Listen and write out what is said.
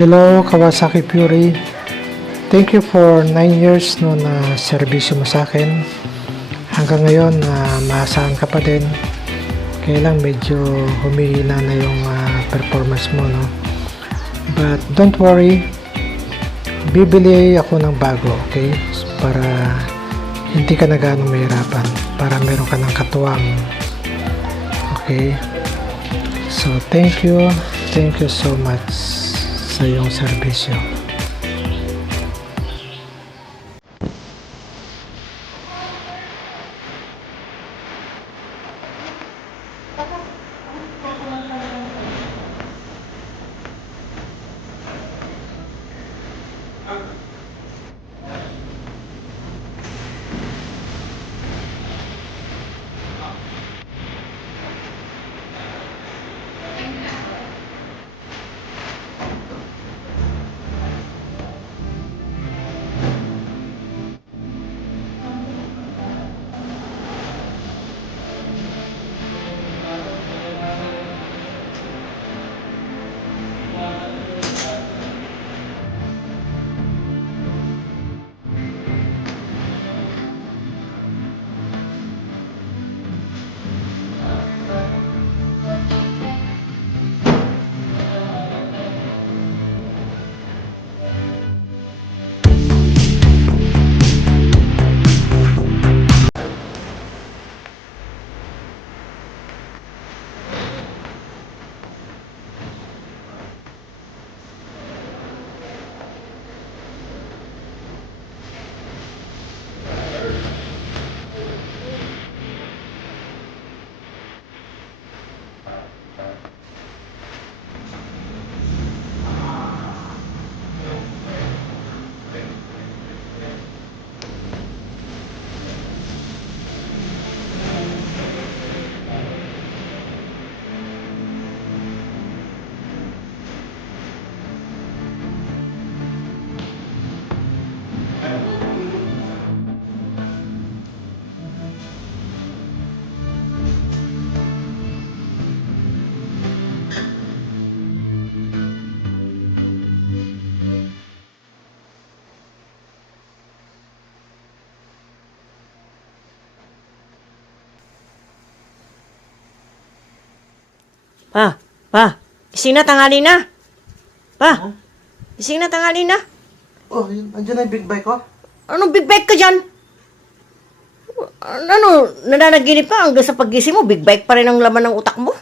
Hello, Kawasaki Fury. Thank you for 9 years no na serbisyo mo sa akin. Hanggang ngayon, maasahan ka pa din. Kaya lang medyo humihina na yung performance mo, no? But don't worry. Bibili ako ng bago, okay? Para hindi ka na ganong mahirapan. Para meron ka ng katuwang. Okay? So, thank you. Thank you so much sa iyong serbisyo. Gising na, tanghali na. Gising na, tanghali na. Oh, andyan na yung big bike ko. Anong big bike ka dyan? Nananaginip ka hanggang sa paggising mo, big bike pa rin ang laman ng utak mo?